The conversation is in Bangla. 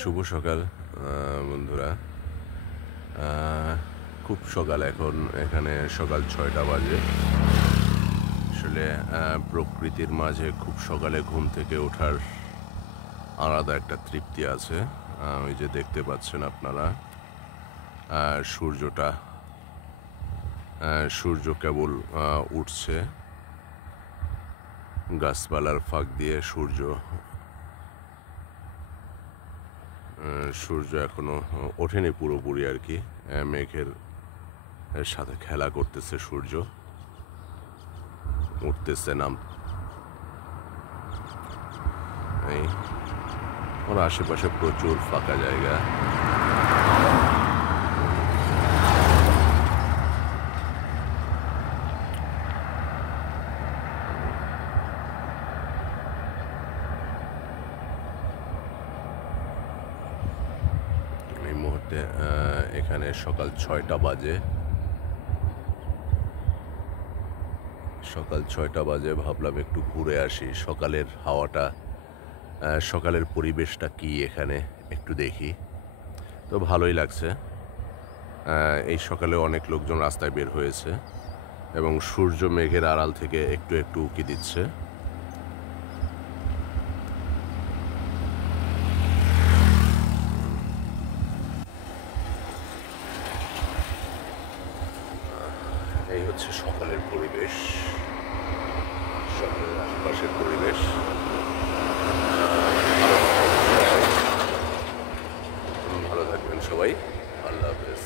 শুভ সকাল বন্ধুরা। খুব সকাল এখন, এখানে সকাল 6টা বাজে। আসলে প্রকৃতির মাঝে খুব সকালে ঘুম থেকে ওঠার আলাদা একটা তৃপ্তি আছে। ওই যে দেখতে পাচ্ছেন আপনারা, সূর্য কেবল উঠছে। গাছপালার ফাঁক দিয়ে সূর্য এখনো ওঠেনি পুরোপুরি আর কি। মেঘের সাথে খেলা করতেছে সূর্য, উঠতেছে নাম। এই ওর আশেপাশে প্রচুর ফাঁকা জায়গা। এই মুহূর্তে এখানে সকাল 6টা বাজে। ভাবলাম একটু ঘুরে আসি, সকালের হাওয়াটা, সকালের পরিবেশটা কি এখানে একটু দেখি। তো ভালোই লাগছে। এই সকালে অনেক লোকজন রাস্তায় বের হয়েছে এবং সূর্য মেঘের আড়াল থেকে একটু একটু উঁকি দিচ্ছে। এই হচ্ছে সকালের পরিবেশ, সকালের আশপাশের পরিবেশ। ভালো থাকবেন সবাই। আল্লাহ হাফেজ।